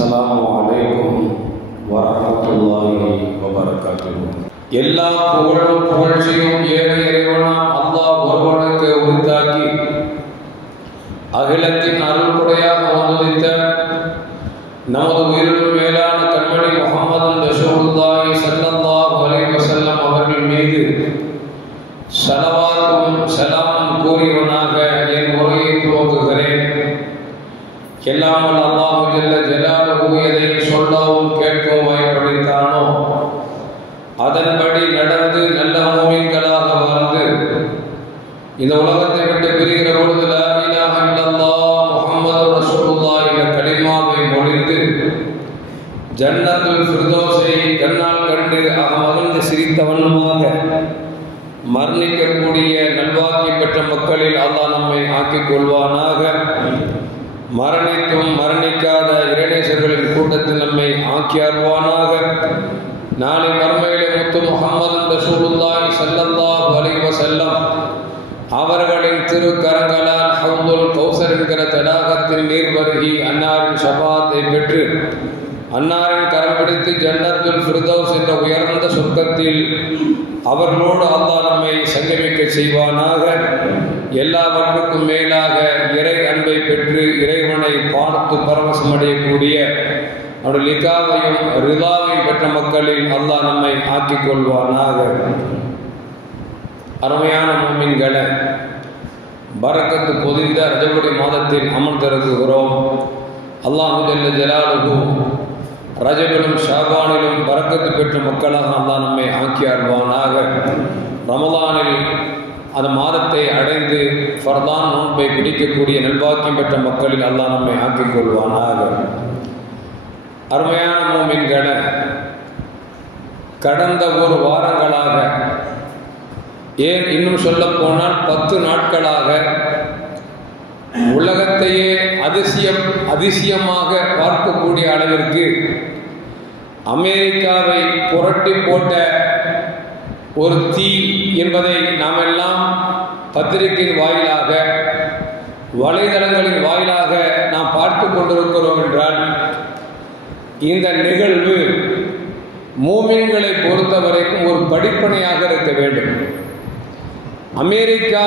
அஸ்ஸலாமு அலைக்கும் வரஹ்மத்துல்லாஹி வபரகாத்துஹு. எல்லா புகழும் புகழ்ச்சியும் ஏக இறைவனாம் அல்லாஹ் ஒருவனுக்கு உரித்தாக்கி அகிலத்தின் அருள்குடையாக வந்துதித்த நமது உயிரிலும் மேலான கண்மணி முஹம்மது ரசூலுல்லாஹி ஸல்லல்லாஹு அலைஹி வஸல்லம் அவர்கள் மீது ஸலவாத்தும் ஸலாமும் கூறியவனாக என் உரையை துவங்குகிறேன். எல்லாம் அல்லாஹ் ஜல்ல ஜலாலுஹு எதை சொல்லவும் கேட்கவும் வாய்ப்பளித்தானோ அதன்படி நடந்து நல்ல மூமின்களாக வாழ்ந்து இந்த உலகத்தை விட்டு பிரிகிற பொழுது லா இலாஹ இல்லல்லாஹ் முஹம்மது ரசூலுல்லாஹ் என்ற கலிமாவை மொழிந்து ஜன்னத்துல் ஃபிர்தௌஸை கண்ணால் கண்டு மகிழ்ந்து சிரித்த வண்ணமாக மரணிக்கக்கூடிய நல்வாக்கி பெற்ற மக்களில் அல்லாஹ் நம்மை ஆக்கிக் கொள்வானாக. மரணித்தும் மரணிக்காத இறைநேசர்களின் கூட்டத்தில் நம்மை ஆக்கி அருள்வானாக. நாளை மறுமையிலே முத்து முஹம்மது ரசூலுல்லாஹி ஸல்லல்லாஹு அலைஹி வஸல்லம் அவர்களின் திருக்கரங்களால் ஹவ்துல் கௌசர் என்கிற தடாகத்தில் நீர் பருகி அன்னாரின் ஷஃபாத்தை பெற்று அன்னாரின் கரம் பிடித்து ஜன்னத்துல் ஃபிர்தௌஸ் என்ற உயர்ந்த சொர்க்கத்தில் அவர்களோடு அல்லாஹ் நம்மை சங்கமிக்க செய்வானாக. எல்லாவற்றுக்கும் மேலாக இறை அன்பை பெற்று இறைவனை பார்த்து பரவசம் அடையக்கூடிய அவருடைய லிகாவையும் ரிதாவையும் பெற்ற மக்களில் அல்லாஹ் நம்மை ஆக்கிக் கொள்வானாக. அருமையான முஃமின்களே, பரக்கத்து பொதிந்த ரஜபுடி மாதத்தில் அமர்ந்திருக்கிறோம். அல்லாஹ் ஜல்ல ஜலாலுஹு ரஜபிலும் ஷாபானிலும் பரக்கத்து பெற்ற மக்களாக அல்லாஹ் நம்மை ஆக்கி அருள்வானாக. ரமலானில் அந்த மாதத்தை அடைந்து ஃபர்தான் நோன்பை பிடிக்கக்கூடிய நல்வாக்கியம் பெற்ற மக்களில் அல்லாஹ் நம்மை ஆக்கிக் கொள்வானாக. அருமையான மூமின்களே, கடந்த ஒரு வாரங்களாக, ஏன் இன்னும் சொல்ல போனால் 10 நாட்களாக உலகத்தையே அதிசயமாக பார்க்கக்கூடிய அளவிற்கு அமெரிக்காவை புரட்டி போட்ட ஒரு தீ என்பதை நாம் எல்லாம் பத்திரிகையின் வாயிலாக வலைதளங்களின் வாயிலாக நாம் பார்த்து கொண்டிருக்கிறோம் என்றால் இந்த நிகழ்வு மூமின்களை பொறுத்தவரைக்கும் ஒரு படிப்பனையாக இருக்க வேண்டும். அமெரிக்கா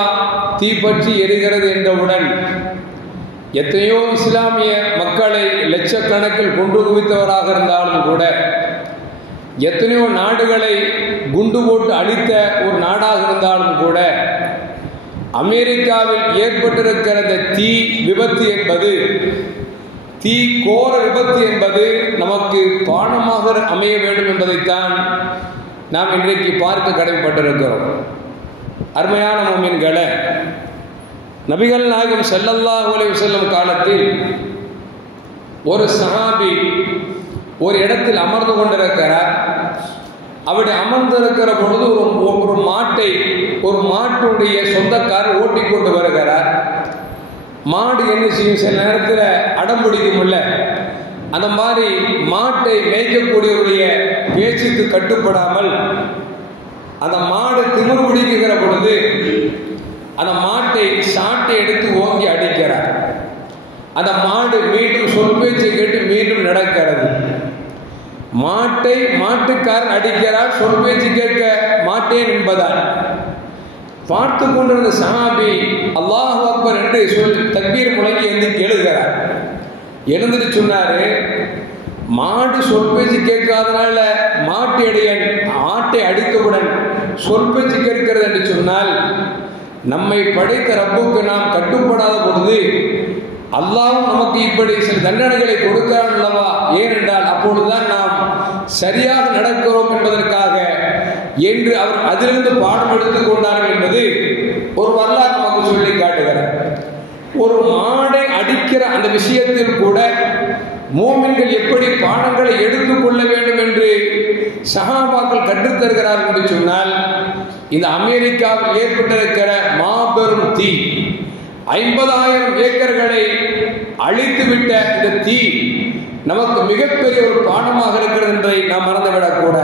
தீப்பற்றி எரிகிறது என்றவுடன் எத்தனையோ இஸ்லாமிய மக்களை லட்சக்கணக்கில் கொண்டு குவித்தவராக இருந்தாலும் கூட, எத்தனையோ நாடுகளை குண்டு போட்டு அழித்த ஒரு நாடாக இருந்தாலும் கூட, அமெரிக்காவில் ஏற்பட்டிருக்கிற இந்த தீ விபத்து என்பது, தீ கோர விபத்து என்பது நமக்கு பாடமாக அமைய வேண்டும் என்பதைத்தான் நாம் இன்றைக்கு பார்க்க கடமைப்பட்டிருக்கிறோம். அருமையான முஃமின்களே, நபிகள் நாயகம் ஸல்லல்லாஹு அலைஹி வஸல்லம் காலத்தில் ஒரு சஹாபி ஒரு இடத்தில் அமர்ந்து கொண்டிருக்கிறார். அப்படி அமர்ந்திருக்கிற பொழுது ஒரு மாட்டுடைய சொந்தக்காரர் ஓட்டி கொண்டு வருகிறார். மாடு என்ன செய்யும், சில நேரத்தில் அடம் பிடிக்கும்ல, அந்த மாதிரி மாட்டை மேய்க்கக்கூடியவருடைய பேச்சுக்கு கட்டுப்படாமல் அந்த மாடு திமிரு பிடிக்கிற பொழுது அந்த மாட்டை சாட்டை எடுத்து ஓங்கி அடிக்கிறார். அந்த மாடு மீண்டும் சொல் பேச்சை கேட்டு மீண்டும் நடக்கிறது. மாட்டுக்காரன் அடிக்கிறார், சொல் பேச்சு கேட்க மாட்டேன் என்பதால். பார்த்து கொண்டிருந்த சஹாபி அல்லாஹு அக்பர் என்று சொல்லி தக்பீர் முழங்கி எழுந்து எழுகிறார். எழுந்துட்டு சொன்னாரு, மாடு சொல் பேச்சு கேட்காதனால ஆட்டை அடித்தவுடன் சொல் பேச்சு கேட்கிறது என்று சொன்னால், நம்மை படைத்த ரப்புக்கு நாம் கட்டுப்படாத பொழுது அல்லாஹ்வும் நமக்கு இப்படி சில தண்டனைகளை கொடுக்கிறான் அல்லவா? ஏனென்றால் அப்பொழுதுதான் நாம் சரியாக நடக்கிறோம் என்பதற்காக என்று அவர் அதிலிருந்து பாடம் எடுத்துக் கொண்டார்கள் என்பது ஒரு வரலாறு நமக்கு சொல்லி காட்டுகிறார். ஒரு மாடை அடிக்கிற அந்த விஷயத்தில் கூட மூமின்கள் எப்படி பாடங்களை எடுத்துக்கொள்ள வேண்டும் என்று சஹாபாக்கள் கற்றுத்தருகிறார்கள் என்று சொன்னால், இந்த அமெரிக்காவில் ஏற்பட்டிருக்கிற மாபெரும் தீ 50,000 ஏக்கர்களை அழித்துவிட்ட இந்த தீ நமக்கு மிகப்பெரிய ஒரு பாடமாக இருக்கிறது என்பதை நாம் மறந்துவிடக்கூட.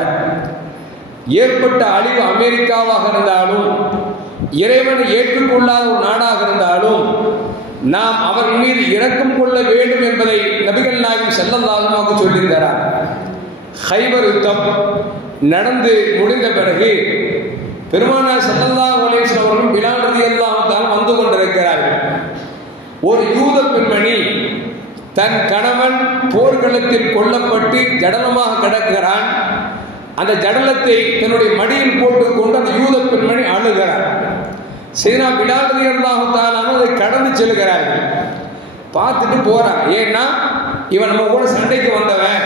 ஏற்பட்ட அழிவு அமெரிக்காவாக இருந்தாலும், இறைவனை ஏற்றுக்கொள்ளாத ஒரு நாடாக இருந்தாலும், நாம் அவர்கள் மீது இரக்கம் கொள்ள வேண்டும் என்பதை நபிகள் நாயகம் ஸல்லல்லாஹு அலைஹி வஸல்லம் சொல்லியிருக்கிறார். கைபர் யுத்தம் நடந்து முடிந்த பிறகு பெருமானார் ஸல்லல்லாஹு அலைஹி வஸல்லம் அவர்களும் பிலால் ரலியல்லாஹு தஆலா வந்து கொண்டிருக்கிறார்கள். ஒரு யூத பெண்மணி தன் கணவன் போர்க்களத்தில் கொல்லப்பட்டு ஜடலமாக கிடக்கிறான். அந்த ஜடலத்தை தன்னுடைய மடியில் போட்டுக்கொண்டு அந்த யூத பெண்மணி அழுகிறார். சையதுனா பிலால் ரலியல்லாஹு தஆலா அதை கடந்து செல்கிறார்கள். பார்த்துட்டு போறான். ஏன்னா இவன் நம்ம கூட சண்டைக்கு வந்தவன்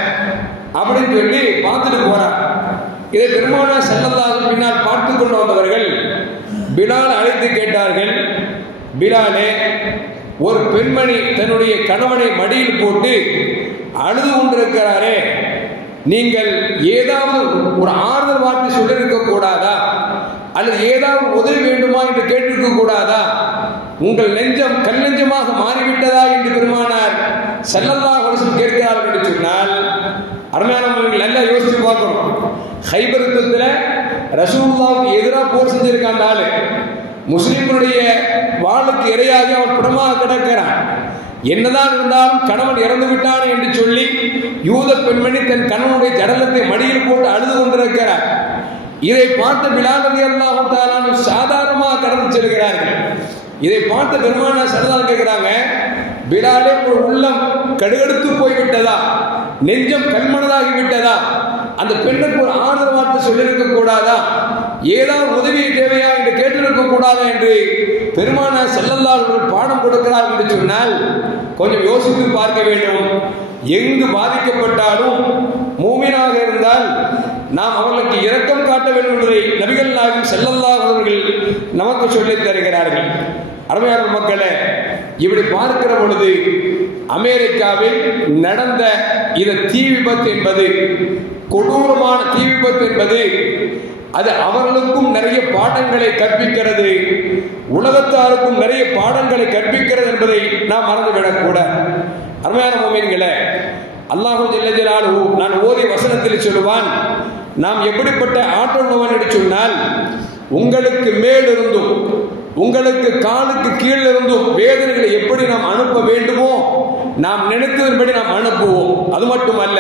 அப்படின்னு சொல்லி பார்த்துட்டு போறான். இதை பெருமானார் ஸல்லல்லாஹு அலைஹி வஸல்லம் பின்னால் பார்த்து கொண்டு வந்தவர்கள் பிலால் அழைத்து கேட்டார்கள், பிலாலே, ஒரு பெண்மணி தன்னுடைய கணவனை மடியில் போட்டு அழுது கொண்டிருக்கிறாரே, நீங்கள் ஏதாவது ஒரு ஆறுதல் வார்த்தை சொல்லியிருக்க கூடாதா, அல்லது ஏதாவது உதவி வேண்டுமா என்று கேட்டிருக்க கூடாதா? உங்கள் நெஞ்சம் கல் நெஞ்சமாக மாறிவிட்டதா என்று பெருமானார் ஸல்லல்லாஹு அலைஹி வஸல்லம் கேட்கிறார்கள் என்று சொன்னால், அருமையானவர்கள் நல்லா யோசிச்சு பார்க்கணும். கைபர் யுத்தத்தில் ரசூலுல்லாஹ்வுக்கு எதிராக போர் செஞ்சிருக்கான். அந்த ஆளு முஸ்லிம்களுடைய வாளுக்கு இரையாகி அவன் புறமாக கிடக்கிறான். என்னதான் இருந்தாலும் கணவன் இறந்து விட்டான் என்று சொல்லி யூத பெண்மணி தன் கணவனுடைய ஜடலத்தை மடியில் போட்டு அழுது கொண்டிருக்கிறார். இதை பார்த்த பிலால் ரலியல்லாஹு தஆலா சாதாரணமாக கடந்து செல்கிறார்கள். இதை பார்த்த பெருமானார் ஸல்லல்லாஹு கேட்கிறாங்க, பிலாலே, ஒரு உள்ளம் கடுகடுத்து போய்விட்டதா, நெஞ்சம் கல்மனதாகி விட்டதா, அந்த பெண்ணுக்கு ஒரு ஆறுதல் வார்த்தை சொல்லியிருக்க கூடாதா, ஏதாவது உதவி தேவையா என்று கேட்டிருக்க கூடாதா என்று பெருமானார் ஸல்லல்லாஹு அலைஹி வஸல்லம் பாடம் கொடுக்கிறார் என்று சொன்னால் கொஞ்சம் யோசித்து பார்க்க வேண்டும். எங்கு பாதிக்கப்பட்டாலும் மூமினாக இருந்தால் நாம் அவர்களுக்கு இரக்கம் காட்ட வேண்டும் என்பதை நபிகள் நாயகம் ஸல்லல்லாஹு அலைஹி வஸல்லம் நமக்கு சொல்லித் தருகிறார்கள். அருமையான மக்களே, இப்படி பார்க்கிற பொழுது அமெரிக்காவில் நடந்த இந்த தீ விபத்து என்பது, கொடூரமான தீ விபத்து என்பது, அது அவர்களுக்கும் நிறைய பாடங்களை கற்பிக்கிறது, உலகத்தாருக்கும் நிறைய பாடங்களை கற்பிக்கிறது என்பதை நாம் மறந்துவிடக்கூடாது. அருமையான முஃமின்களே, அல்லாஹு ஜல்ல ஜலாலுஹு நான் ஓதிய வசனத்தில் சொல்லுவான், நாம் எப்படிப்பட்ட ஆற்றல் உள்ளவன் என்று சொன்னால், உங்களுக்கு மேலிருந்தும் உங்களுக்கு காலுக்கு கீழிருந்தும் வேதனைகளை எப்படி நாம் அனுப்ப வேண்டுமோ நாம் நினைத்ததன்படி நாம் அனுப்புவோம். அது மட்டுமல்ல,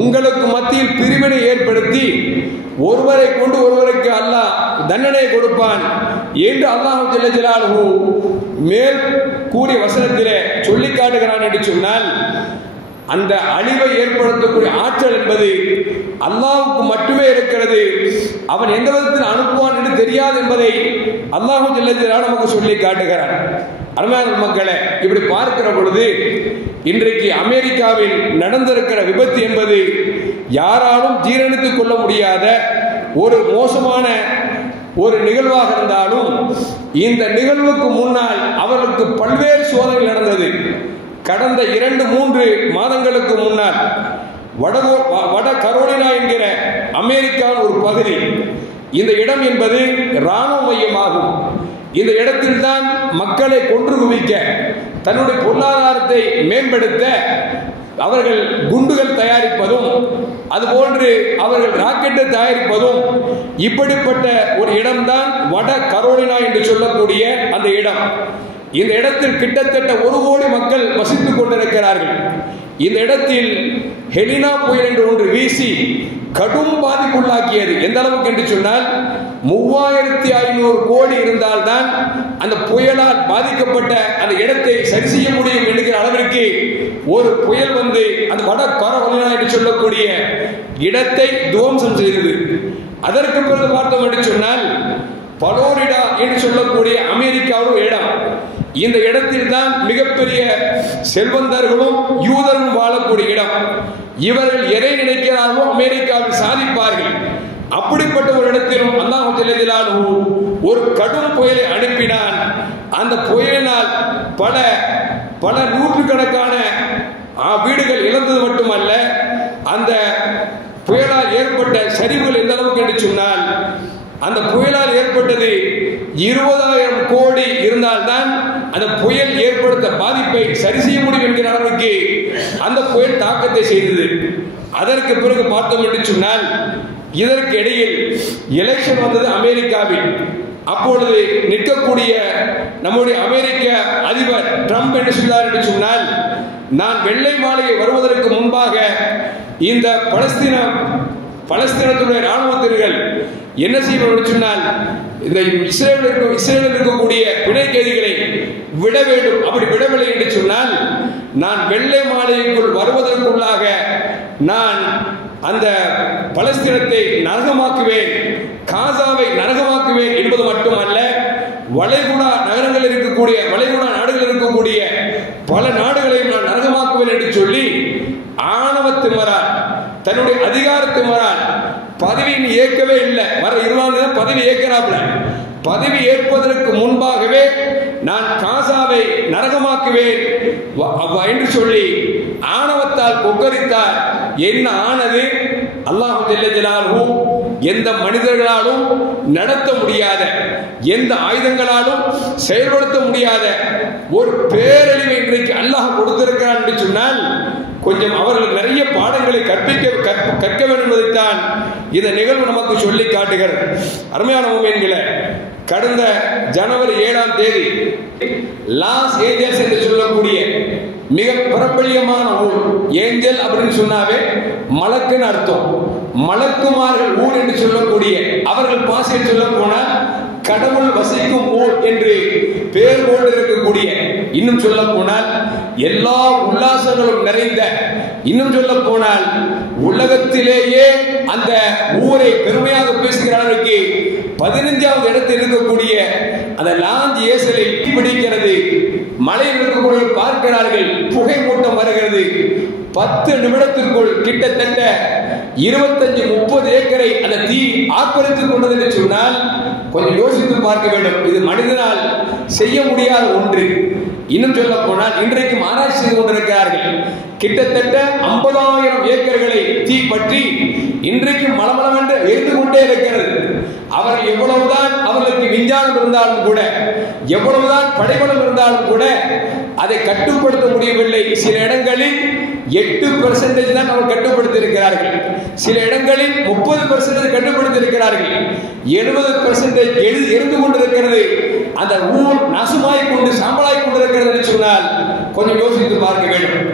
உங்களுக்கு மத்தியில் பிரிவினை ஏற்படுத்தி ஒருவரை கொண்டு ஒருவருக்கு அல்லாஹ் தண்டனை கொடுப்பான் என்று அல்லாஹ் ஜல்ல ஜலாலுஹு மேல் கூறிய வசனத்திலே சொல்லி காட்டுகிறான் என்று சொன்னால், அந்த அழிவை ஏற்படுத்தக்கூடிய ஆற்றல் என்பது அல்லாஹ்வுக்கு மட்டுமே இருக்கிறது. அவன் எந்த விதத்தில் அனுப்புவான் என்று தெரியாது என்பதை அல்லாஹ் ஜல்ல ஜலாலுஹு நமக்கு சொல்லி காட்டுகிறான். அருமையான மக்களே, இப்படி பார்க்கிற பொழுது இன்றைக்கு அமெரிக்காவில் நடந்திருக்கிற விபத்து என்பது யாராலும் ஜீரணித்துக் கொள்ள முடியாத ஒரு மோசமான ஒரு நிகழ்வாக இருந்தாலும், இந்த நிகழ்வுக்கு முன்னால் அவர்களுக்கு பல்வேறு சோதனைகள் நடந்தது. கடந்த 2-3 மாதங்களுக்கு முன்னால் வட கரோலினா என்கிற அமெரிக்காவின் ஒரு பகுதி, இந்த இடம் என்பது இராணுவ மையமாகும். இந்த இடத்தில் தான் மக்களை கொன்று குவிக்க, தன்னுடைய பொருளாதாரத்தை மேம்படுத்த அவர்கள் குண்டுகள் தயாரிப்பதும், அதுபோன்று அவர்கள் ராக்கெட்டை தயாரிப்பதும், இப்படிப்பட்ட ஒரு இடம்தான் வட கரோலினா என்று சொல்லக்கூடிய அந்த இடம். இந்த இடத்தில் கிட்டத்தட்ட 1 கோடி மக்கள் வசித்துக் கொண்டிருக்கிறார்கள். இந்த இடத்தில் ஹெலினா புயல் என்று ஒன்று வீசி கடும் பாதிப்புள்ளாக்கியது. எந்த அளவுக்கு என்று சொன்னால், 3500 கோடி இருந்தால்தான் அந்த புயலால் பாதிக்கப்பட்ட அந்த இடத்தை சரி செய்ய முடியும் என்கிற அளவிற்கு ஒரு புயல் வந்து அந்த வட கரோலினா என்று சொல்லக்கூடிய இடத்தை துவம்சம் செய்தது. அதற்கு பிறகு பார்த்தோம் என்று சொன்னால், பலோரிடா என்று சொல்லக்கூடிய அமெரிக்காவும் இடம். இந்த இடத்தில் தான் மிகப்பெரிய செல்வந்தர்களும் யூதர்களும் வாழக்கூடிய இடம். இவர்கள் எதை நினைக்கிறார்களோ அமெரிக்காவில் சாதிப்பார்கள். அப்படிப்பட்ட ஒரு இடத்திலும் அல்லாஹ் ஜல்ல ஜலாலுஹு ஒரு கடும் புயலை அனுப்பினான். அந்த புயலினால் பல நூற்றுக்கணக்கான வீடுகள் இழந்தது மட்டுமல்ல, அந்த புயலால் ஏற்பட்ட சரிவுகள் எந்த அளவுக்கு என்று சொன்னால், அந்த புயலால் ஏற்பட்டது 20,000 கோடி இருந்தால்தான் அந்த புயல் ஏற்படுத்த பாதிப்பை சரி செய்ய முடியும் என்கிற அளவுக்கு அந்த புயல் தாக்கத்தை செய்தது. அதற்கு பிறகு பார்த்தோம் என்று சொன்னால், இதற்கு இடையில் எலெக்ஷன் வந்தது அமெரிக்காவில். அப்பொழுது நிற்கக்கூடிய நம்முடைய அமெரிக்க அதிபர் ட்ரம்ப் என்று சொன்னார் என்று சொன்னால், நான் வெள்ளை மாளிகை வருவதற்கு முன்பாக இந்த பலஸ்தீனத்துடைய ராணுவத்தினர்கள் என்ன செய்யணும் சொன்னால், இந்த இஸ்ரேலில் இருக்கக்கூடிய பிணை கைதிகளை விட வேண்டும். அப்படி விடவில்லை என்று சொன்னால் நான் வெள்ளை மாளிகைக்குள் வருவதற்குள்ளாக நான் அந்த பலஸ்தீனத்தை நரகமாக்குவேன், காசாவை நரகமாக்குவேன் என்பது மட்டுமல்ல, வளைகுடா நகரங்கள் இருக்கக்கூடிய வளைகுடா நாடுகள் இருக்கக்கூடிய பல நாடுகளையும் நான் நரகமாக்குவேன் என்று சொல்லி ஆணவத்திமரால் தன்னுடைய அதிகாரத்திமரால் பதவியின் ஏற்கவே இல்லை. வர 20 பதவி ஏற்கிறாப்ல. பதவி ஏற்பதற்கு முன்பாகவே நான் காசாவை நரகமாக்குவேன் என்று சொல்லி ஆணவத்தால் கொக்கரித்தார். என்ன ஆனது? அல்லாஹ் ஜல்ல ஜலாலுஹு எந்த மனிதர்களாலும் நடத்த முடியாத, எந்த ஆயுதங்களாலும் செயல்படுத்த முடியாத ஒரு பேரழிவை இன்றைக்கு அல்லாஹ் கொடுத்திருக்கிறான் என்று சொன்னால், கொஞ்சம் அவர்கள் நிறைய பாடங்களை கற்க வேண்டும் என்பதைத்தான் இந்த நிகழ்வு நமக்கு சொல்லி காட்டுகிறது. அருமையான முஃமின்களே, கடந்த ஜனவரி 7ஆம் தேதி லாஸ் ஏஞ்சல்ஸ் என்று சொல்லக்கூடிய மிக பிரபல்யமான ஊர். ஏஞ்சல் அப்படின்னு சொன்னாவே மலக்குன்னு அர்த்தம். மலக்குமார்கள் ஊர் என்று சொல்லக்கூடிய, அவர்கள் பாசையில் சொல்ல போனால் கடவுள் வசிக்கும் ஊர் என்று பெயர் கொண்டு இருக்கக்கூடிய, இன்னும் சொல்ல போனால் எல்லா உல்லாசங்களும் நிறைந்த, இன்னும் சொல்ல போனால் உலகத்திலேயே அந்த ஊரை பெருமையாக பேசுகிறார்களுக்கு 15வது இடத்தில் இருக்கக்கூடிய அந்த லாஸ் ஏஞ்சலை பிடிக்கிறது. மலையில் இருக்கக்கூடிய பார்க்கிறார்கள், புகை மூட்டம் வருகிறது. 10 நிமிடத்திற்குள் கிட்டத்தட்ட 25-30 ஏக்கரை அந்த தீ ஆக்கிரமித்துக் கொண்டது என்று சொன்னால் கொஞ்சம் யோசித்து பார்க்க வேண்டும். இது மனிதனால் செய்ய முடியாத ஒன்று. இன்னும் சொல்ல போனால் இன்றைக்கும் ஆராய்ச்சி செய்து கொண்டிருக்கிறார்கள். கிட்டத்தட்ட 50,000 ஏக்கர்களை தீ பற்றி இன்றைக்கும் மலமளவென்று எரிந்து கொண்டே இருக்கிறது. அவர்கள் எவ்வளவுதான் அவர்களுக்கு விஞ்ஞானம் இருந்தாலும் கூட, எவ்வளவுதான் படைபலம் இருந்தாலும் கூட அதை கட்டுப்படுத்த முடியவில்லை. சில இடங்களில் 8% தான் அவர் கட்டுப்படுத்தி இருக்கிறார்கள். சில இடங்களில் 30% கட்டுப்படுத்தி இருக்கிறார்கள். 70% எரிந்து கொண்டிருக்கிறது. அந்த ஊர் நாசமாய் கொண்டு சாம்பலாய் கொண்டிருக்கிறது என்று சொன்னால் கொஞ்சம் யோசித்து பார்க்க வேண்டும்.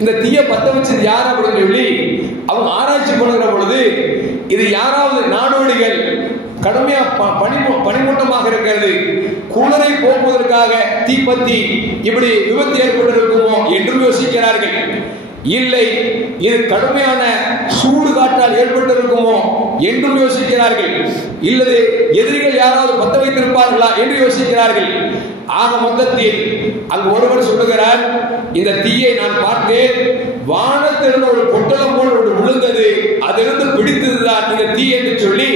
இந்த தீய பத்த வச்சது யார் அப்படின்னு சொல்லி அவங்க ஆராய்ச்சி பண்ணுகிற பொழுது, இது யாராவது நாடோடிகள் கடுமையா பனிமூட்டமாக இருக்கிறது, குளிரை போக்குவதற்காக தீப்பத்தி இப்படி விபத்து ஏற்பட்டிருக்குமோ என்று யோசிக்கிறார்கள். இல்லை, இது கடுமையான சூடு காற்றால் ஏற்பட்டிருக்குமோ என்றும் யோசிக்கிறார்கள். இல்லது எதிரிகள் யாராவது பத்த வைத்திருப்பார்களா என்று யோசிக்கிறார்கள். ஆக மொத்தத்தில் அங்கு ஒருவர் சொல்லுகிறார், இந்த தீயை நான் பார்த்தேன், வானத்திலிருந்து ஒரு பொட்டலம் போல் ஒன்று விழுந்தது, அதிலிருந்து பிடித்ததுதான் இந்த தீ என்று சொல்லி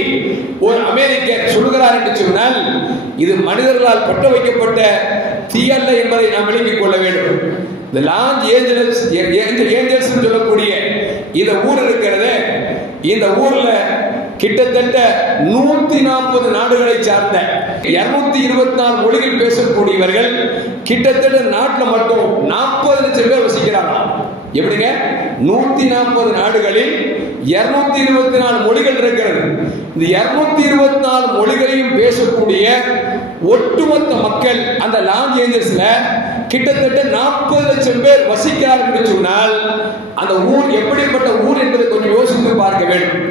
ஒரு அமெரிக்கர் சொல்லுகிறார் என்று சொன்னால், இது மனிதர்களால் பற்ற வைக்கப்பட்ட தீ அல்ல என்பதை நாம் விளங்கிக் கொள்ள வேண்டும். இந்த லாஸ் ஏஞ்சல்ஸ் சொல்லக்கூடிய இந்த ஊர் இருக்கிறது, இந்த ஊர்ல கிட்டத்தட்ட 140 நாடுகளை சார்ந்த 224 மொழிகள் பேசக்கூடியவர்கள் கிட்டத்தட்ட நாட்டில் மட்டும் 40 லட்சம் பேர் வசிக்கிறாங்க. எப்படிங்க? 140 நாடுகளில் 224 மொழிகள் இருக்கிறது. இந்த 224 மொழிகளையும் பேசக்கூடிய ஒட்டுமொத்த மக்கள் அந்த லாஸ் ஏஞ்சல்ஸ்ல கிட்டத்தட்ட 40 லட்சம் பேர் வசிக்கிறார்கள் என்று சொன்னால் அந்த ஊர் எப்படிப்பட்ட ஊர் என்பதை கொஞ்சம் யோசித்து பார்க்க வேண்டும்.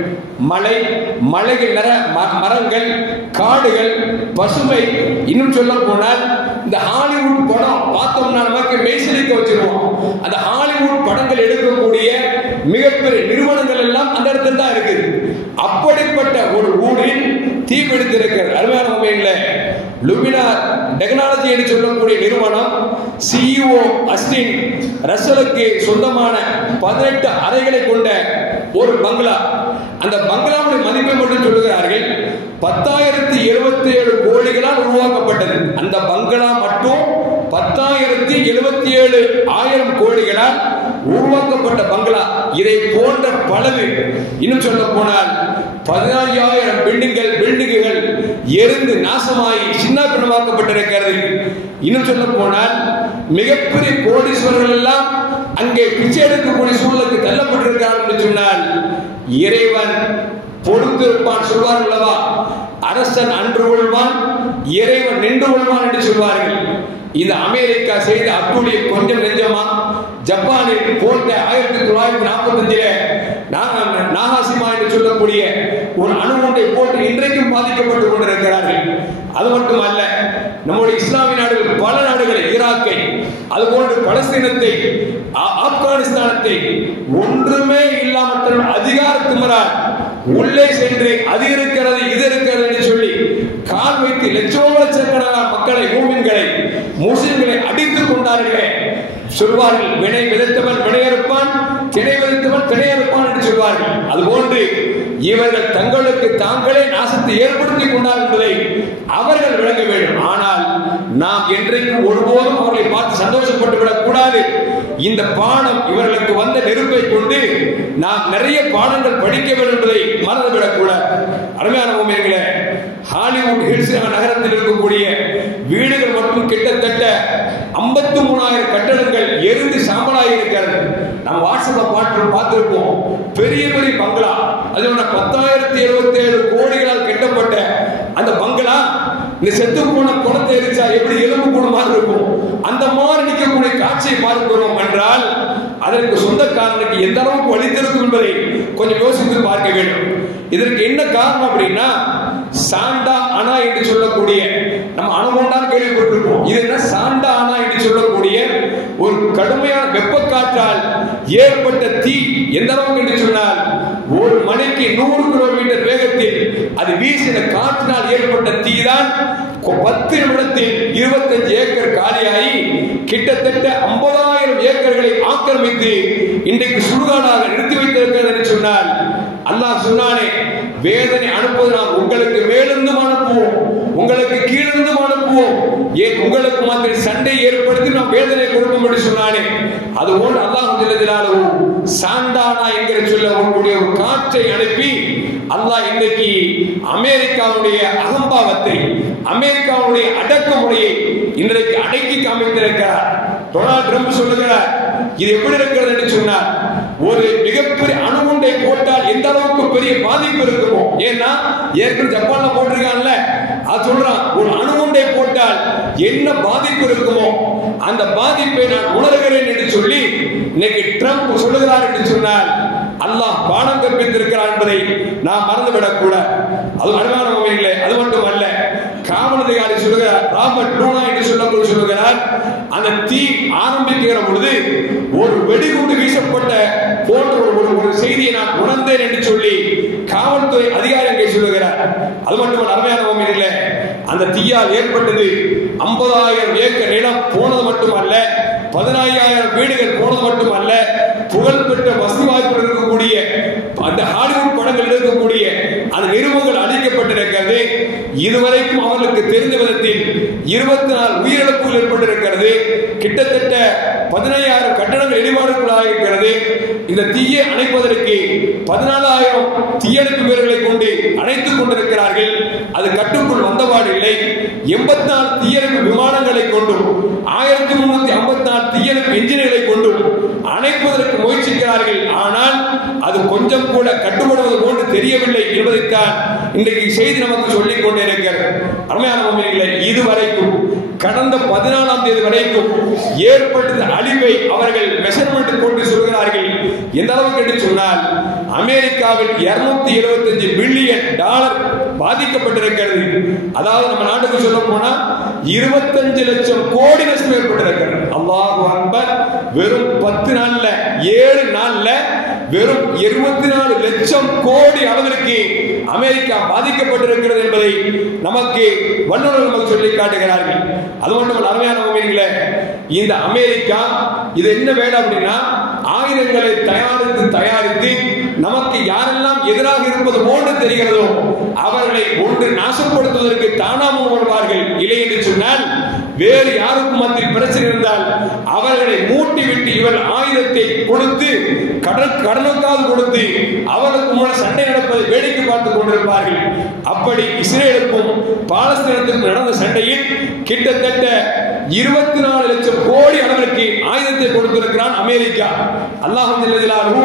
மலைகள், மரங்கள், காடுகள், பசுமை, இன்னும் சொல்ல போனால் இந்த ஹாலிவுட் படம் பார்த்தோம்னா நமக்கு மெய்சிலிக்க வச்சிருவோம். அந்த ஹாலிவுட் படங்கள் எடுக்கக்கூடிய மிகப்பெரிய நிறுவனங்கள் எல்லாம் அந்த இடத்துல தான் இருக்குது. அப்படிப்பட்ட ஒரு ஊரில் தீ பிடித்திருக்கிறது. அருமையான உண்மையில லுமினார் டெக்னாலஜி என்று சொல்லக்கூடிய நிறுவனம் CEO அஸ்டின் ரசலுக்கு சொந்தமான 18 அறைகளை கொண்ட ஒரு பங்களா. அந்த பங்களாவுடைய மதிப்பை மட்டும் சொல்லுகிறார்கள் 10,077 கோடிகளால் உருவாக்கப்பட்டது. அந்த பங்களா மட்டும் 10,077 கோடிகளால் உருவாக்கப்பட்ட பங்களா. இதை போன்ற பலது, இன்னும் சொல்ல போனால் 14,000 பில்டிங்குகள் எரிந்து நாசமாகி சின்ன பின்னமாக்கப்பட்டிருக்கிறது. இன்னும் சொல்ல போனால் மிகப்பெரிய கோடீஸ்வரர்கள் எல்லாம் அங்கே பிச்சை எடுக்கக்கூடிய சூழலுக்கு தள்ளப்பட்டிருக்கிறார்கள் என்று சொன்னால் இறைவன் பொறுத்திருப்பான் சொல்வார் அல்லவா? அரசன் அன்று கொள்வான், இறைவன் நின்று கொள்வான் என்று சொல்வார்கள். இது அமெரிக்கா செய்த அத்துடைய கொஞ்சம் நெஞ்சமா? ஜப்பானில் போன்ற 1945 நாகாசிமா என்று சொல்லக்கூடிய ஒரு அணுகுண்டை போட்டு இன்றைக்கும் பாதிக்கப்பட்டுக் கொண்டிருக்கிறார்கள். அது மட்டுமல்ல, நம்முடைய இஸ்லாமிய நாடுகள் பல நாடுகளை, ஈராக்கை, அதுபோன்று பலஸ்தீனத்தை, ஆப்கானிஸ்தானத்தை ஒன்றுமே இல்லாமல் அதிகார திமிரால் உள்ளே சென்று அது இருக்கிறது இது இருக்கிறது என்று சொல்லி கால் வைத்து லட்சக்கணக்கான மக்களை, மூமின்களை, முஸ்லிம்களை அடித்துக் கொண்டார்களே. சொல்வார்கள், வினை விதைத்தவன் வினையறுப்பான், திணை விதைத்தவன் திணையறுப்பான் என்று சொல்வார்கள். அதுபோன்று இவர்கள் தங்களுக்கு தாங்களே நாசத்தை ஏற்படுத்திக் கொண்டார் என்பதை அவர்கள் விளங்க வேண்டும். ஆனால் நாம் என்றைக்கும் ஒருபோதும் அவர்களை பார்த்து சந்தோஷப்பட்டு விடக் கூடாது. இந்த பாடம் இவர்களுக்கு வந்த நெருப்பை கொண்டு நாம் நிறைய பாடங்கள் படிக்க வேண்டும் என்பதை மறந்துவிடக் கூடாது. அருமையான மூமின்களே, ஹாலிவுட் ஹில்ஸ் நகரத்தில் இருக்கக்கூடிய வீடுகள் மட்டும் கிட்டத்தட்ட 53,000 கட்டடங்கள் எரிந்து சாம்பலாகி இருக்கிறது. நம்ம வாட்ஸ்அப்ல பார்த்திருப்போம். பெரிய பெரிய பங்களா, அது 10,077 கோடிகளால் கட்டப்பட்ட அந்த பங்களா இந்த செத்து போன குளத்தை எரிச்சா எப்படி எலும்பு கூட மாதிரி இருக்கும், அந்த மாதிரி நிற்கக்கூடிய காட்சியை பார்க்கிறோம் என்றால் அதற்கு சொந்தக்காரனுக்கு எந்த அளவுக்கு வலித்திருக்கும் என்பதை கொஞ்சம் யோசித்து பார்க்க வேண்டும். இதற்கு என்ன காரணம் அப்படின்னா, சாண்டா அனா என்று சொல்லக்கூடிய, நம்ம அணுகுண்டான் கேள்விப்பட்டிருப்போம். இது என்ன சாண்டா அனா என்று சொல்லக்கூடிய ஒரு கடுமையான வெப்பக்காற்றால் ஏற்பட்ட தீ. எந்த அளவுக்கு என்று சொன்னால், ஒரு மணிக்கு 100 கிலோமீட்டர் வேகத்தில் அது வீசின காற்றினால் ஏற்பட்ட தீ தான் 10 நிமிடத்தில் 25 ஏக்கர் காலியாகி கிட்டத்தட்ட 50,000 ஏக்கர்களை ஆக்கிரமித்து இன்றைக்கு சுடுகாடாக நிறுத்தி வைத்திருக்கிறது என்று சொன்னால், அல்லாஹ் சொன்னானே, வேதனை அனுப்புவது நாம் உங்களுக்கு மேலிருந்தும் அனுப்புவோம், உங்களுக்கு கீழிருந்தும் அனுப்புவோம், ஏன் உங்களுக்கு மாத்திரம் சண்டை ஏற்படுத்தி நாம் வேதனை கொடுப்போம் என்று சொன்னானே. அதுபோல் அல்லாஹ் ஜல்லஜலாலுஹு சாண்டானா என்கிற சொல்லக்கூடிய ஒரு காற்றை அனுப்பி அல்லாஹ் இன்றைக்கு அமெரிக்காவுடைய அகம்பாவத்தை, அமெரிக்காவுடைய அடக்குமுறையை இன்றைக்கு அடக்கி காமித்திருக்கிறார். டொனால்ட் ட்ரம்ப் சொல்லுகிறார், இது எப்படி இருக்கிறது என்று சொன்னார், ஒரு மிகப்பெரிய அணுகுண்டை போட்டால் எந்த அளவுக்கு பெரிய பாதிப்பு இருக்குமோ, ஏன்னா ஏற்கனவே ஜப்பான்ல போட்டிருக்காங்கல்ல, அது சொல்றான், ஒரு அணுகுண்டை போட்டால் என்ன பாதிப்பு இருக்குமோ அந்த பாதிப்பை நான் உணர்கிறேன் என்று சொல்லி இன்னைக்கு ட்ரம்ப் சொல்லுகிறார் என்று சொன்னால் அல்லாஹ் பாடம் கற்பித்திருக்கிறார் என்பதை நாம் மறந்துவிடக் கூடாது. அது அருமையான உண்மைகளே. அது மட்டுமல்ல, காவல் அதிகாரி சொல்லுகிறார், ராபர்ட் லூனா என்று சொல்லுகிறார், அந்த தீ ஆரம்பிக்கிற பொழுது ஒரு வெடிகுண்டு வீசப்பட்ட போன்ற ஒரு செய்தியை நான் உணர்ந்தேன் என்று சொல்லி காவல்துறை அதிகாரி அங்கே சொல்லுகிறார். அது மட்டுமல்ல, அருமையான உண்மைகளே, அந்த தீயால் ஏற்பட்டது 50,000 ஏக்கர் நிலம் போனது மட்டுமல்ல, 15,000 வீடுகள் போனது மட்டுமல்ல, புகழ்பெற்ற வசதி வாய்ப்புகள் இருக்கக்கூடிய அந்த ஹாலிவுட் படங்கள் இருக்கக்கூடிய அந்த நிறுவனங்கள் அழிக்கப்பட்டிருக்கிறது. இதுவரைக்கும் அவர்களுக்கு தெரிந்த விதத்தில் 24 உயிரிழப்புகள் ஏற்பட்டிருக்கிறது. கிட்டத்தட்ட 15,000 கட்டடங்கள் இடிபாடுகளாக இருக்கிறது. இந்த தீயை அணைப்பதற்கு 14,000 தீயணைப்பு வீரர்களை கொண்டு அணைத்துக் கொண்டிருக்கிறார்கள். அது கட்டுக்குள் வந்தபாடு இல்லை. 84 தீயணைப்பு விமானங்களை கொண்டும் 1354 தீயணைப்பு என்ஜின்களை கொண்டும் அணைப்பதற்கு முயற்சிக்கிறார்கள். ஆனால் அது கொஞ்சம் கூட கட்டுப்படுவது போன்று தெரியவில்லை என்பதைத்தான் இன்றைக்கு செய்தி நமக்கு சொல்லிக் கொண்டே இருக்கிறது. அருமையான உண்மைகளை, இதுவரைக்கும் கடந்த 14ஆம் தேதி வரைக்கும் ஏற்பட்ட அழிவை அவர்கள் மெஷர்மெண்ட் கொண்டு சொல்கிறார்கள். எந்த அளவுக்கு என்று சொன்னால், அமெரிக்காவில் $275 பில்லியன் பாதிக்கப்பட்டிருக்கிறது. அதாவது நம்ம நாட்டுக்கு சொல்ல போனா 25 லட்சம் கோடி நஷ்டம் ஏற்பட்டிருக்கிறது. அல்லாஹு அக்பர். வெறும் 10 நாள்ல, 7 நாள்ல வெறும் 24 லட்சம் கோடி அளவிற்கு அமெரிக்கா பாதிக்கப்பட்டிருக்கிறது என்பதை நமக்கு வல்லுநர்கள் நமக்கு சொல்லி காட்டுகிறார்கள். அது மட்டும் அருமையான உண்மைகளே, இந்த அமெரிக்கா இது என்ன வேலை அப்படின்னா, ஆயுதங்களை தயாரித்து நமக்கு யாரெல்லாம் எதிராக இருப்பது போன்று தெரிகிறதோ அவர்களை ஒன்று நாசப்படுத்துவதற்கு தானா முன்வருவார்கள். இல்லை என்று சொன்னால், வேறு யாருக்கும் மத்தியில் பிரச்சனை இருந்தால் அவர்களை மூட்டிவிட்டு இவர் ஆயுதத்தை கொடுத்து கடனுக்காவது கொடுத்து அவர்களுக்கு முன்னால் சண்டை நடப்பதை வேடிக்கை பார்த்துக் கொண்டிருப்பார்கள். அப்படி இஸ்ரேலுக்கும் பாலஸ்தீனத்திற்கும் நடந்த சண்டையில் கிட்டத்தட்ட 24 லட்சம் கோடி அளவிற்கு ஆயுதத்தை கொடுத்திருக்கிறான் அமெரிக்கா. அல்லாஹ் ஜல்லல்லாஹு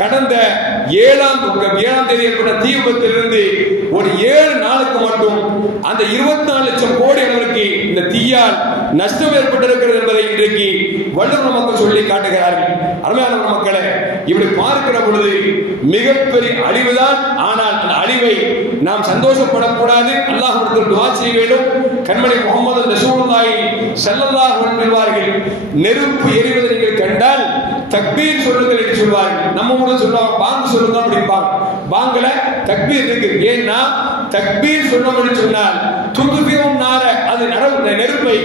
கடந்த 7ஆம் தேதி ஏற்பட்ட தீ விபத்திலிருந்து ஒரு 7 நாளுக்கு மட்டும் அந்த 24 லட்சம் கோடி அளவிற்கு இந்த தீயால் நஷ்டம் ஏற்பட்டிருக்கிறது என்பதை இன்றைக்கு வல்லுநர் மக்கள் சொல்லி காட்டுகிறார்கள். அருமையான மக்களே, இப்படி பார்க்கிற பொழுது மிகப்பெரிய அழிவுதான். ஆனால் அந்த அழிவை நாம் சந்தோஷப்படக்கூடாது, அல்லாஹ்விடத்தில் துஆ செய்ய வேண்டும். கண்மணி முஹம்மது ரசூலுல்லாஹி ஸல்லல்லாஹு அலைஹி வஸல்லம் நெருப்பு எரிவதை நீங்கள் கண்டால் தக்பீர் சொல்லுங்கள் என்று சொல்வார்கள். நம்ம கூட சொல்லுவாங்க பாங்கு சொல்லுங்க அப்படிம்பாங்க. பாங்கல தக்பீர் இருக்கு. ஏன்னா தக்பீர் சொல்லணும்னு சொன்னால் துதுபியும் நார அது நெருப்பை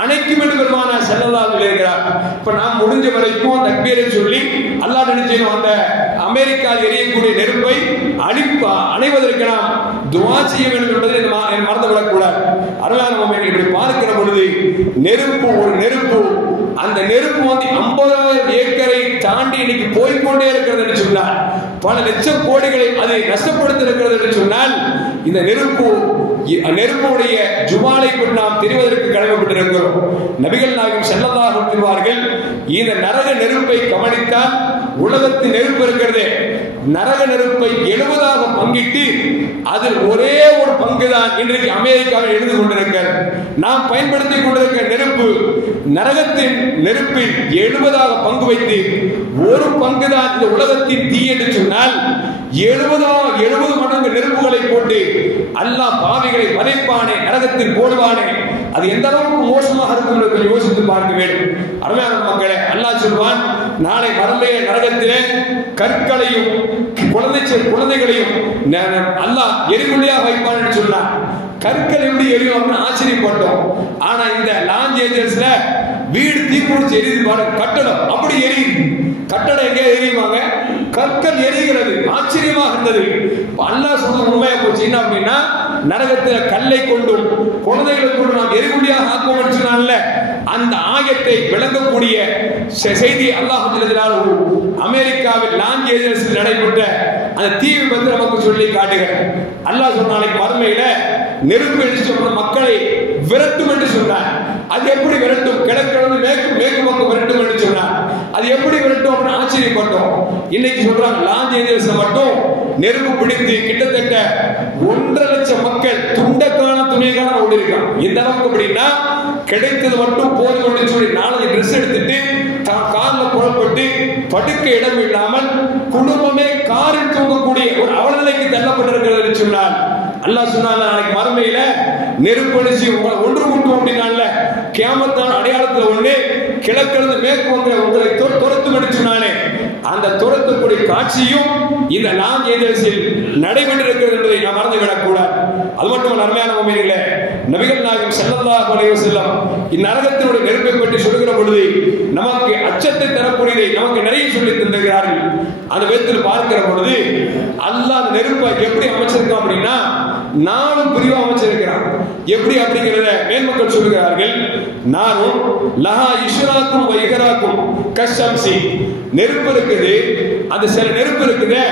அணைக்கும் என்று பெருமானார் ஸல்லல்லாஹு அலைஹி இருக்கிறார். இப்ப நாம் முடிஞ்ச வரைக்கும் தக்பீரை சொல்லி அல்லாஹ் நினைச்சோம் அந்த அமெரிக்காவில் எரியக்கூடிய நெருப்பை அணைவதற்கு நாம் துஆ செய்ய வேண்டும் என்பதை மறந்துவிடக் கூடாது. அருமையான முஃமினீன்கள், இப்படி பார்க்கிற பொழுது நெருப்பு ஒரு நெருப்பு, அந்த நெருப்பு வந்து 50,000 ஏக்கரை தாண்டி இன்னைக்கு போய்கொண்டே இருக்கிறது என்று சொன்னால், பல லட்சம் கோடிகளை அதை நஷ்டப்படுத்த இருக்கிறது என்று சொன்னால், இந்த நெருப்புடைய ஜுவாலை கொண்டு நாம் தெரிவதற்கு கடமைப்பட்டிருக்கிறோம். நபிகள் நாயகம் ஸல்லல்லாஹு அலைஹி வஸல்லம் இந்த நரக நெருப்பை கவனித்தால் உலகத்தின் நெருப்பு இருக்கிறது, நரக நெருப்பை 70ஆக பங்கிட்டு அதில் ஒரே ஒரு பங்கு தான் இன்றைக்கு அமெரிக்காவில் எழுந்து கொண்டிருக்கிறது. நாம் பயன்படுத்திக் கொண்டிருக்கிற நெருப்பு நரகத்தின் நெருப்பில் 70ஆக பங்கு வைத்து ஒரு பங்கு தான் இந்த உலகத்தின் தீ என்று சொன்னால் 70 மடங்கு நெருப்புகளை போட்டு அல்லாஹ் பாவிகளை வதைப்பானே, நரகத்தில் போடுவானே, அது எந்த அளவுக்கு மோசமாக இருக்கும் என்று யோசித்து பார்க்க வேண்டும். அருமையான மக்களே, அல்லாஹ் சொல்வான், நாளை மறுமையிலே நரகத்திலே கற்களையும் குழந்தைகளையும் அல்லாஹ் எரிகுள்ளையாக வைப்பான் என்று சொன்னார். கற்கள் எப்படி எரியும் ஆச்சரியப்பட்டோம். ஆனா இந்த லான்ச் ஏஜென்சில வீடு தீக்குடிச்சு எரியுது பாருங்க, கட்டடம் அப்படி எரியுது. கட்டடம் எங்கே எரியுவாங்க, கற்கள் எரிகிறது. ஆச்சரியமாக இருந்தது. அல்லாஹ் சொல்ற உண்மையா போச்சு. என்ன அப்படின்னா, நரகத்தில் கல்லை கொண்டும் குழந்தைகளை கொண்டு நாம் எரிகுள்ளியாக ஆக்குவோம் என்று சொன்னால அந்த ஆயத்தை விளங்கக்கூடிய செய்தி அல்லாஹ் அமெரிக்காவில் லான்ச் ஏஜென்சியில் நடைபெற்ற அந்த தீ விபத்து நமக்கு சொல்லி காட்டுகிறார். அல்லாஹ் சொன்ன நாளைக்கு மறுமையில நெருப்பு எழுச்சி மக்களை விரட்டும் என்று சொன்னார். அது எப்படி விரட்டும், கிழக்கிழந்து மேற்கு பக்கம் விரட்டும் என்று சொன்னார். அது எப்படி விரட்டும் அப்படின்னு ஆச்சரியப்பட்டோம். இன்னைக்கு சொல்றாங்க லான்ச் ஏஜென்சில மட்டும் நெருப்பு பிடித்து கிட்டத்தட்ட 1.5 லட்சம் மக்கள் துண்டக்கான துணிக்கான ஓடி இருக்காங்க. எந்த அளவுக்கு அப்படின்னா, கிடைத்தது மட்டும் போதும் என்று சொல்லி 4 ட்ரெஸ் எடுத்துட்டு கார்ல புறப்பட்டு படுக்க இடம் இல்லாமல் குடும்பமே காரில் தூங்கக்கூடிய ஒரு அவலநிலைக்கு தள்ளப்பட்டிருக்கிறது என்று சொன்னார். அல்லாஹ் சொன்னாங்க நாளைக்கு மறுமையில நெருப்படிச்சு ஒன்று கூட்டும் அப்படின்னால கியாமத்தான அடையாளத்தில் ஒண்ணு கிழக்கிழந்து மேற்கு உங்களை துரத்தும் என்று சொன்னானே, அந்த துரத்தக்கூடிய காட்சியும் இந்த லான்ச் ஏஜென்சியில் நடைபெற்றிருக்கிறது என்பதை நாம் மறந்துவிடக் கூடாது. அது மட்டும் அருமையான முஃமினீன்களே, நபிகள் நாயகம் ஸல்லல்லாஹு அலைஹி வஸல்லம் இந்நரகத்தினுடைய நெருப்பை பற்றி சொல்கிற பொழுது நமக்கு அச்சத்தை தரக்கூடியதை நமக்கு நிறைய சொல்லி தந்திருக்கிறார்கள். அந்த விதத்தில் பார்க்கிற பொழுது அல்லாஹ் அந்த நெருப்பை எப்படி அமைச்சிருக்கான் அப்படின்னா 4 பிரிவா அமைச்சிருக்கிறான். எப்படி அப்படிங்கிறத மேன்மக்கள் சொல்லுகிறார்கள். நானும் லஹா இஷ்ராக்கும் வ இஹராக்கும் கஷம்சி, நெருப்பு இருக்குது. அந்த சில நெருப்பு இருக்குது,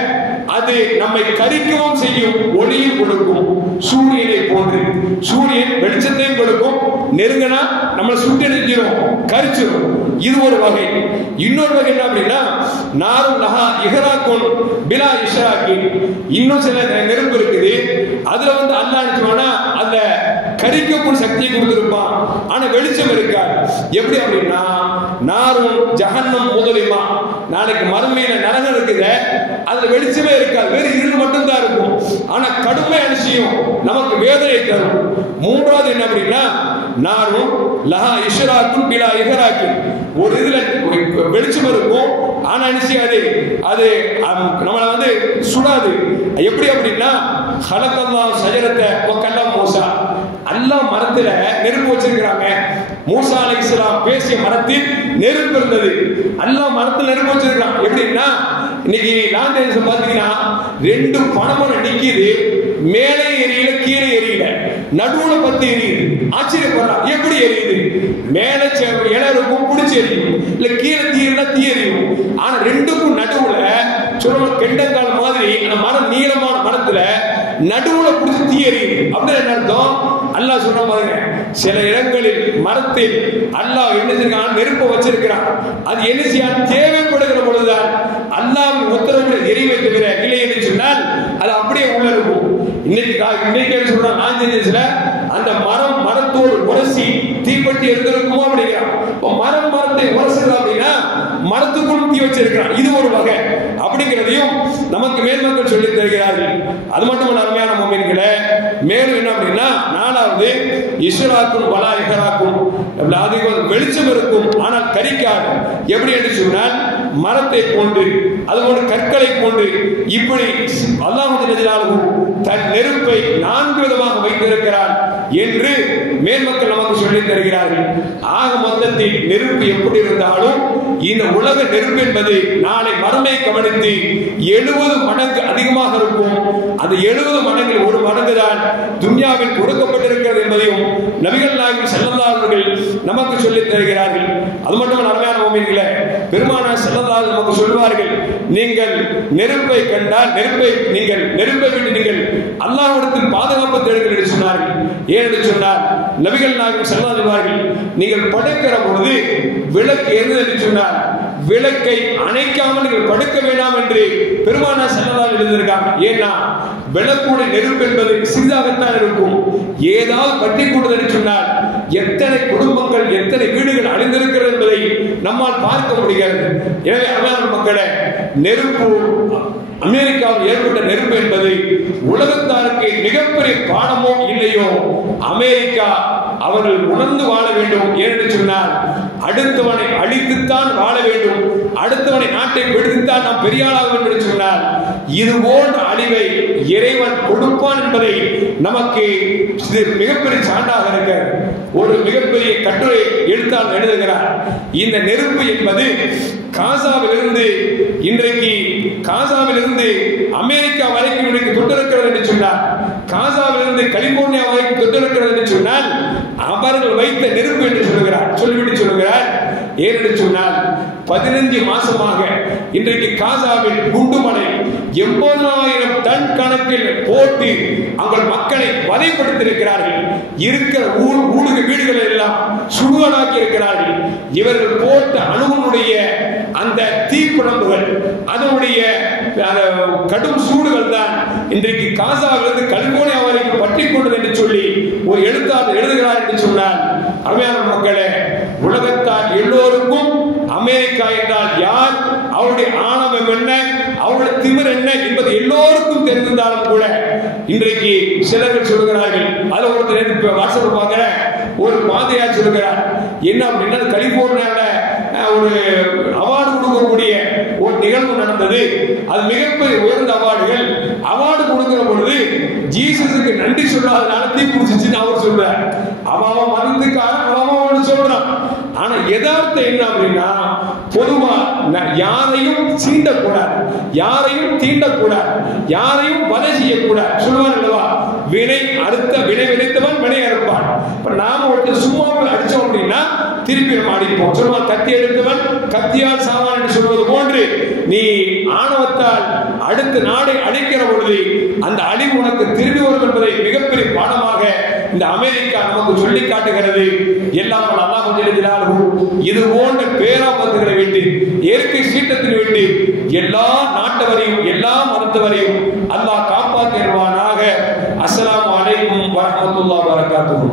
அது நம்மை கரிக்கவும் செய்யும், ஒளியும் கொடுக்கும். சூரியனை போன்று சூரியன் வெளிச்சத்தையும் கொடுக்கும், நெருங்கினா நம்மளை சுட்டு நெஞ்சிரும், கரிச்சிரும். இது ஒரு வகை. இன்னொரு வகை என்ன அப்படின்னா, நாரும் லஹா இஹராக்கும் பிலா இஷ்ராக்கி, இன்னும் சில நெருப்பு இருக்குது, அதுல வந்து அல்லாஹ் நினைச்சோம்னா அந்த கரிக்கக்கூடிய சக்தியை கொடுத்திருப்பான், ஆனா வெளிச்சம் இருக்காது. எப்படி அப்படின்னா, நாரும் ஜஹன்னம் முதலிமா, நாளைக்கு மறுமையில நரகம் இருக்குது, அதுல வெளிச்சமே இருக்காது, வேறு இருள் மட்டும்தான் இருக்கும். ஆனா கடுமையான விஷயம் நமக்கு வேதனை தரும். மூன்றாவது என்ன அப்படின்னா, நாரும் லஹா இஷ்ராக்கும் பிலா இஹராக்கி, ஒரு இதுல வெளிச்சம் இருக்கும், ஆனா நிச்சயாது அது நம்மளை வந்து சுடாது. எப்படி அப்படின்னா, ஹலக்கல்லாஹ் ஷஜரத்தை வக்கல்லம் மூசா, அல்லாஹ் மரத்துல நெருப்பு வச்சிருக்கிறாங்க. மூசா அலைஹிஸ்ஸலாம் பேசிய மரத்தில் நெருப்பு இருந்தது. அல்லாஹ் மரத்தில் நெருப்பு வச்சிருக்கான். எப்படின்னா, இன்னைக்கு லாந்தேஜ் பாத்தீங்கன்னா 2 பனைமரம் நிக்குது, மேலே எரியல கீழே எரியல, நடுவுல பத்தி எரியுது. ஆச்சரியப்படுறான், எப்படி எரியுது? மேல இலை இருக்கும், பிடிச்சி எரியும், இல்ல கீழே தீ எரியும். ஆனா 2க்கும் நடுவுல சொல்ல கெண்டங்கால் மாதிரி அந்த மரம், நீளமான மரத்துல நடுவுல பிடிச்சி தீ எரியுது. அப்படின்னு என்ன அர்த்தம்? அல்லாஹ் சொல்ற பாருங்க, சில இடங்களில் மரத்தில் அல்லாஹ் என்ன செஞ்சிருக்கான், நெருப்பை வச்சிருக்கிறான். அது என்ன செய்ய தேவைப்படுகிற பொழுதுதான் அல்லாஹ்வின் உத்தரவுகளை நிறைவேற்றுகிற இல்லை என்று சொன்னால் அது அப்படியே உள்ள இருக்கும். இன்னைக்கு சொல்றாங்க ஆஞ்சநேயர்ல அந்த மரத்தோடு உரசி தீப்பற்றி எடுத்திருக்குமோ அப்படிங்கிறான். மரத்தை உரசுகிறா அப்படின்னா மரத்துக்குள் தீ வச்சிருக்கிறான். இது ஒரு வகை அப்படிங்கிறதையும் நமக்கு மேன்மக்கள் சொல்லி தருகிறார்கள். அது மட்டுமல்ல அருமையான மோமின்களே, மேலும் என்ன அப்படின்னா நாலாவது இஸ்ராக்கும் பலா இஹராக்கும், வெளிச்சம் இருக்கும் ஆனால் கரிக்காது. எப்படி என்று சொன்னால் மரத்தை போன்று அதுபோன்று கற்களை போன்று இப்படி அல்லாஹ் தன் நெருப்பை 4 விதமாக வைத்திருக்கிறார் என்று மேன்மக்கள் நமக்கு சொல்லித் தருகிறார்கள். ஆக மொத்தத்தில் நெருப்பு எப்படி இருந்தாலும் இந்த உலக நெருப்பு என்பது நாளை மறுமை கவனித்து 70 மடங்கு அதிகமாக இருக்கும். அந்த 70 மடங்கில் 1 மடங்கு தான் துன்யாவில் கொடுக்கப்பட்டிருக்கிறது என்பதையும் நபிகள் நாயகம் ஸல்லல்லாஹு அலைஹி வஸல்லம் நமக்கு சொல்லித் தருகிறார்கள். அது மட்டுமல்ல அருமையான முஃமின்களே, பெருமானார் ஸல்லல்லாஹு அலைஹி நமக்கு சொல்வார்கள், நீங்கள் நெருப்பை கண்டால் நெருப்பை விட்டு நீங்கள் அல்லாஹ்விடத்தில் பாதுகாப்பு தேடுங்கள் என்று சொன்னார்கள். ஏன் என்று சொன்னால் நபிகள் நாயகம் ஸல்லல்லாஹு அலைஹி வஸல்லம் நீங்கள் படுக்கிற பொழுது விளக்கு எது என்று சொன்னார், விளக்கை அணைக்காமல் நீங்கள் படுக்க வேண்டாம் என்று பெருமானார் ஸல்லல்லாஹு அலைஹி எழுதியிருக்காங்க. ஏன்னா விளக்குடைய நெருப்பு என்பது சிறிதாகத்தான் இருக்கும். ஏதாவது பற்றி கூடுதல் என்று சொன்னால் எத்தனை குடும்பங்கள் எத்தனை வீடுகள் அழிந்திருக்கிறது என்பதை நம்மால் பார்க்க முடிகிறது. எனவே அருமையான மக்களே, நெருப்பு அமெரிக்காவில் ஏற்பட்ட நெருப்பு என்பது உலகத்தாருக்கு மிகப்பெரிய பாடமோ இல்லையோ, அமெரிக்கா அவர்கள் உணர்ந்து வாழ வேண்டும். ஏனென்று சொன்னால் அடுத்தவனை அழித்துத்தான் வாழ வேண்டும், அடுத்தவனை நாட்டை பிடித்துத்தான் நாம் பெரியாளாக வேண்டும் என்று சொன்னால் இது போன்ற அழிவை இறைவன் கொடுப்பான் என்பதை நமக்கு மிகப்பெரிய சான்றாக இருக்க ஒரு மிகப்பெரிய கட்டுரை எழுத்தாளர் எழுதுகிறார். இந்த நெருப்பு என்பது காசாவிலிருந்து இன்றைக்கு அமெரிக்கா வரைக்கும் இன்றைக்கு தொட்டிருக்கிறது என்று சொன்னார். காசாவிலிருந்து கலிபோர்னியா வரைக்கும் தொட்டிருக்கிறது என்று சொன்னால் அவர்கள் வைத்த நெருப்பு என்று சொல்லிவிட்டு சொல்லுகிறார். ஏனென்று சொன்னால் 15 மாசமாக இன்றைக்கு காசாவில் குண்டுமலை 80,000 டன் கணக்கில் போட்டு அவர்கள் மக்களை வதைப்படுத்தியிருக்கிறார்கள். இருக்கிற வீடுகளை எல்லாம் சுடுகாடாக்கி இருக்கிறார்கள். இவர்கள் போட்ட அணுகுனுடைய அந்த தீப்பிழம்புகள் அதனுடைய கடும் சூடுகள் தான் இன்றைக்கு காசாவிலிருந்து கலிபோர்னியா வரைக்கும் பற்றி கொண்டது என்று சொல்லி ஒரு எழுத்தாளர் எழுதுகிறார் என்று சொன்னால், அருமையான மக்களே, உலகத்தால் எல்லோருக்கும் அமெரிக்கா என்றால் யார், அவருடைய ஆணவம் என்ன, அவருடைய திமிர் என்ன என்பது எல்லோருக்கும் தெரிந்திருந்தாலும் கூட இன்றைக்கு சிலர்கள் சொல்கிறார்கள். அதுல ஒருத்தர் வாட்ஸ்அப் பார்க்கிற ஒரு பாதையார் சொல்கிறார், என்ன அப்படின்னா கலிபோர்னியாவில் ஒரு அவார்டு கொடுக்கக்கூடிய ஒரு நிகழ்வு நடந்தது. அது மிகப்பெரிய உயர்ந்த அவார்டு கொடுக்கிற பொழுது ஜீசஸுக்கு நன்றி சொல்லாதனால தீ பிடிச்சிச்சுன்னு அவர் சொல்றார். அவன் மருந்துக்காரன் அவன் சொல்றான். ஆனா யதார்த்தம் என்ன அப்படின்னா, பொதுவா யாரையும் சீண்டக்கூடாது, யாரையும் தீண்டக்கூடாது, யாரையும் வதை செய்யக்கூடாது சொல்லுவார் அல்லவா, வினை விதைத்தவன் வினை அறுப்பான். நாம ஒருத்தர் சும்மா அடிச்சோம் அப்படின்னா திருப்பி நம்ம அடிப்போம். சொல்லுவா கத்தி எடுத்தவன் கத்தியால் சாவான் என்று சொல்வது போன்று நீ ஆணவத்தால் அடுத்த நாடை அழிக்கிற பொழுது அந்த அழிவு உனக்கு திரும்பி வரும் என்பதை மிகப்பெரிய பாடமாக இந்த அமெரிக்கா நமக்கு சொல்லி காட்டுகிறது. எல்லாம் அல்லாஹ் இது போன்ற பேராபத்துகளை விட்டு இயற்கை சீற்றத்தில் விட்டு எல்லா நாட்டவரையும் எல்லா மதத்தவரையும் அல்லாஹ் காப்பாற்றுவானாக. அஸ்ஸலாமு அலைக்கும் வரஹ்மத்துல்லாஹி வபரகாத்துஹு.